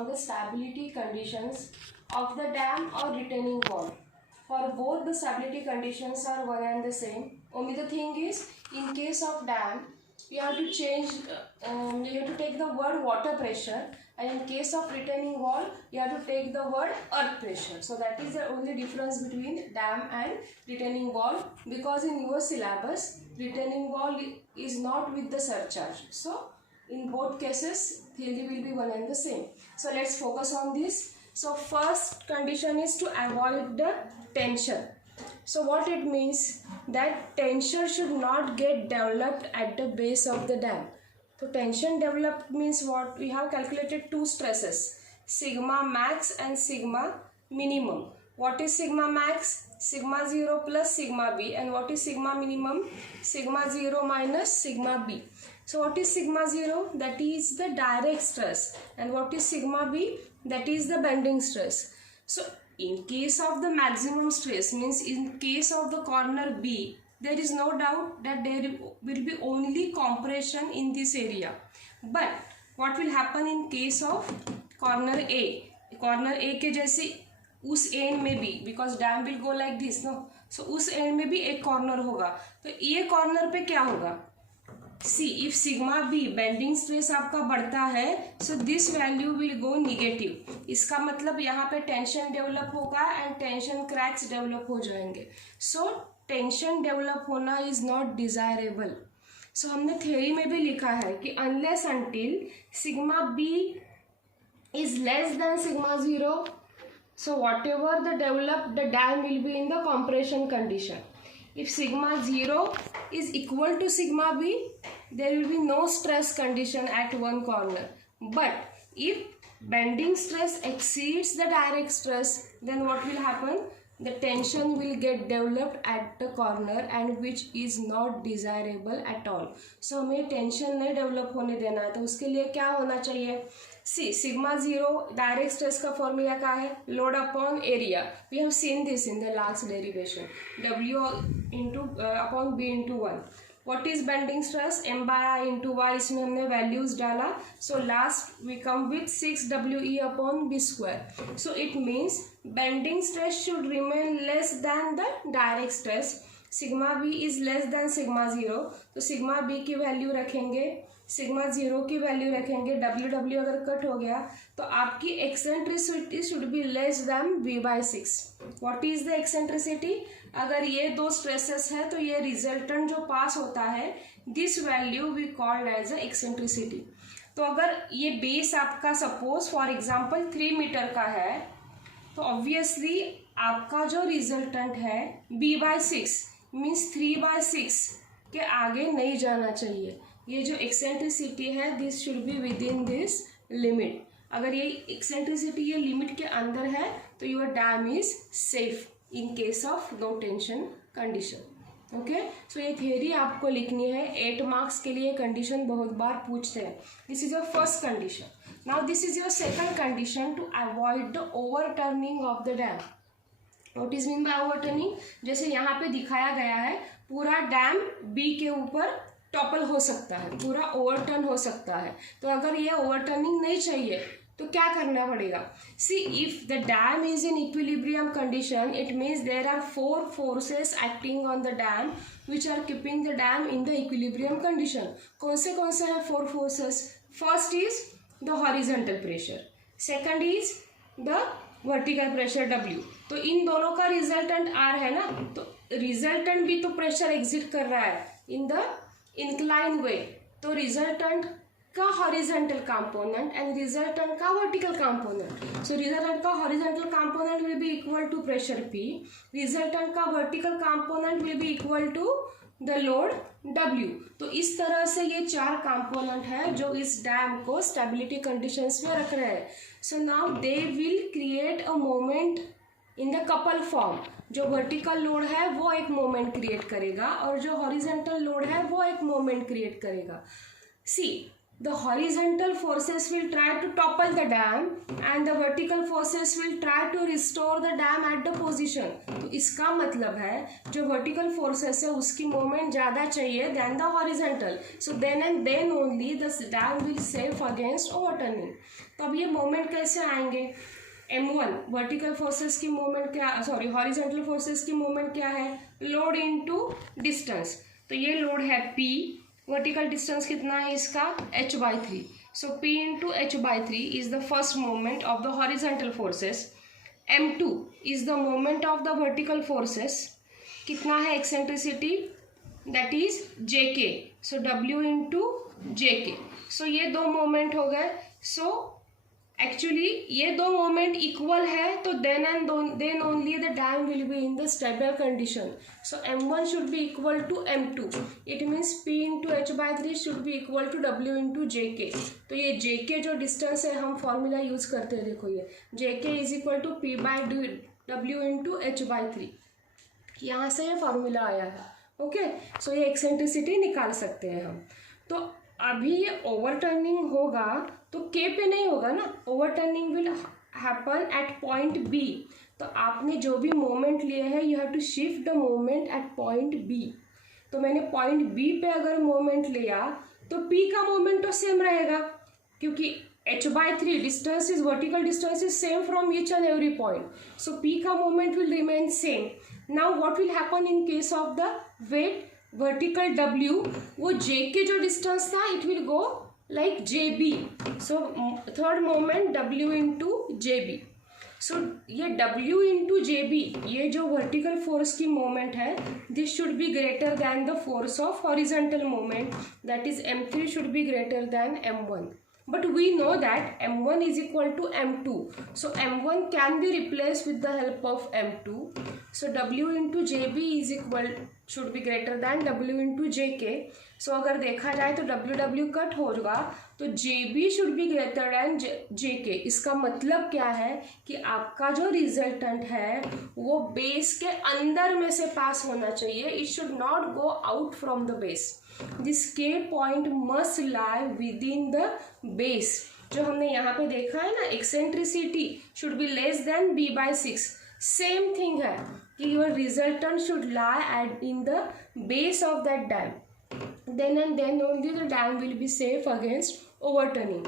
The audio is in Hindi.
on the stability conditions of the dam or retaining wall. For both the stability conditions are one and the same. Only the thing is, in case of dam, you have to change, you have to take the word water pressure, and in case of retaining wall, you have to take the word earth pressure. So that is the only difference between dam and retaining wall, because in your syllabus, retaining wall is not with the surcharge. So in both cases, theory will be one and the same. So let's focus on this. So first condition is to avoid the tension. So what it means, that tension should not get developed at the base of the dam. So tension developed means what? We have calculated two stresses, sigma max and sigma minimum. What is sigma max? Sigma 0 plus sigma b. And what is sigma minimum? Sigma 0 minus sigma b. So what is sigma 0? That is the direct stress. And what is sigma b? That is the bending stress. So in case of the maximum stress, means in case of the corner B, there is no doubt that there will be only compression in this area. But what will happen in case of corner A? Corner A के जैसे उस एंड में भी, because dam will go like this, no? So उस एंड में भी एक कॉर्नर होगा. तो ये कॉर्नर पे क्या होगा? See, if sigma b bending stress आपका बढ़ता है, so this value will go negative. इसका मतलब यहाँ पे टेंशन डेवलप होगा एंड टेंशन क्रैक्स डेवलप हो जाएंगे. सो टेंशन डेवलप होना इज नॉट डिजायरेबल. सो हमने थ्योरी में भी लिखा है कि unless until sigma B is less than sigma 0, so whatever the developed, the dam will be in the compression condition. If sigma 0 is equal to sigma b, there will be no stress condition at one corner. But if bending stress exceeds the direct stress, then what will happen? The tension will get developed at the corner, and which is not desirable at all. So हमें टेंशन नहीं डेवलप होने देना है. तो उसके लिए क्या होना चाहिए? सी सिग्मा 0 डायरेक्ट स्ट्रेस का फॉर्मूला क्या है? Load upon area. We have seen this in the last derivation. W into upon B into 1. What is bending stress? M by I into Y. इसमें हमने वैल्यूज डाला. So last we come with 6WE upon B square. So it means bending stress should remain less than the direct stress. Sigma B is less than sigma 0. तो sigma B की वैल्यू रखेंगे, सिग्मा 0 की वैल्यू रखेंगे. W अगर कट हो गया तो आपकी eccentricity should be less than V/6. What is the eccentricity? अगर ये दो स्ट्रेसेस है तो ये रिजल्टेंट जो पास होता है, this value we called as a eccentricity. तो अगर ये बेस आपका सपोज फॉर एग्जांपल 3 मीटर का है, तो ऑब्वियसली आपका जो रिजल्टेंट है B/6 मीन्स 3/6 के आगे नहीं जाना चाहिए. ये जो एक्सेंट्रिसिटी है, this should be within this limit. अगर ये एक्सेंट्रिसिटी ये लिमिट के अंदर है तो your dam is safe in case of no tension condition. Okay, so ये थियरी आपको लिखनी है. 8 मार्क्स के लिए कंडीशन बहुत बार पूछते हैं. This is your first condition. Now this is your second condition to avoid the overturning of the dam. What is mean by overturning? जैसे यहाँ पे दिखाया गया है, पूरा डैम बी के ऊपर टॉपल हो सकता है, पूरा ओवरटर्न हो सकता है. तो अगर ये ओवरटर्निंग नहीं चाहिए तो क्या करना पड़ेगा? See, if the dam is in equilibrium condition, it means there are 4 forces acting on the dam which are keeping the dam in the equilibrium condition. कौन से हैं 4 forces? First is the horizontal pressure, second is the vertical pressure W. तो इन दोनों का रिजल्टेंट R है ना, तो रिजल्टेंट भी तो प्रेशर एग्जिट कर रहा है इन द इंक्लाइन वे. तो रिजल्टेंट का हॉरिजॉन्टल कंपोनेंट एंड रिजल्टेंट का वर्टिकल कंपोनेंट. सो रिजल्टेंट का horizontal component will be equal to pressure P. Resultant का vertical component will be equal to the load W. तो इस तरह से ये 4 कंपोनेंट है जो इस डैम को स्टेबिलिटी कंडीशंस में रख रहे हैं. So now they will create a moment in the couple form. जो वर्टिकल लोड है वो एक मोमेंट क्रिएट करेगा और जो हॉरिजॉन्टल लोड है वो एक मोमेंट क्रिएट करेगा. सी, the horizontal forces will try to topple the dam and the vertical forces will try to restore the dam at the position. तो इसका मतलब है जो vertical forces है उसकी moment ज़्यादा चाहिए than the horizontal. So then and then only the dam will safe against overturning. तो अब ये moment कैसे आएंगे? M1 वर्टिकल फोर्सेस की मोमेंट क्या, सॉरी हॉरिजॉन्टल फोर्सेस की मोमेंट क्या है? Load into distance. तो ये लोड है P, वर्टिकल डिस्टेंस कितना है इसका? h/3. So P into h/3 is the first moment of the horizontal forces. M2 is the moment of the vertical forces. कितना है eccentricity? That is jk. So W into jk. सो ये दो मोमेंट हो गए. सो एक्चुअली ये दो मोमेंट इक्वल है तो then only the dam will be in the stable condition. So M1 should be equal to M2. It means P into h/3 should be equal to W into jk. तो ये jk जो डिस्टेंस है हम फॉर्मूला यूज करते हैं. देखो ये jk is equal to P/W into h/3. यहाँ से ये फॉर्मूला आया है. ओके, सो ये एक्सेंट्रिसिटी निकाल सकते हैं हम. तो अभी ये ओवरटर्निंग होगा तो के पे नहीं होगा ना. Overturning will happen at point B. तो आपने जो भी मोमेंट लिए हैं you have to shift the moment at point B. तो मैंने पॉइंट बी पे अगर मोमेंट लिया तो पी का मोमेंट तो सेम रहेगा क्योंकि h/3 distance is vertical distance is same from each and every point. So P का moment will remain same. Now what will happen in case of the weight vertical W, वो J के जो डिस्टेंस था it will go like JB. So third moment W into JB. So ये W इंटू JB, ये जो वर्टिकल फोर्स की मोमेंट है this should be greater than the force of horizontal moment that is M3 should be greater then M1. But we know that M1 is equal to M2. So M1 can be replaced with the help of M2. So W into JB is equal should be greater than W into JK. So अगर देखा जाए तो WW कट होगा तो JB should be greater than JK. इसका मतलब क्या है कि आपका जो रिजल्टेंट है वो बेस के अंदर में से पास होना चाहिए. It should not go out from the base. This K point must lie with in the base. जो हमने यहाँ पे देखा है ना eccentricity should be less than B/6. Same thing है कि your resultant should lie at in the base of that dam. then and then only the dam will be safe against overturning.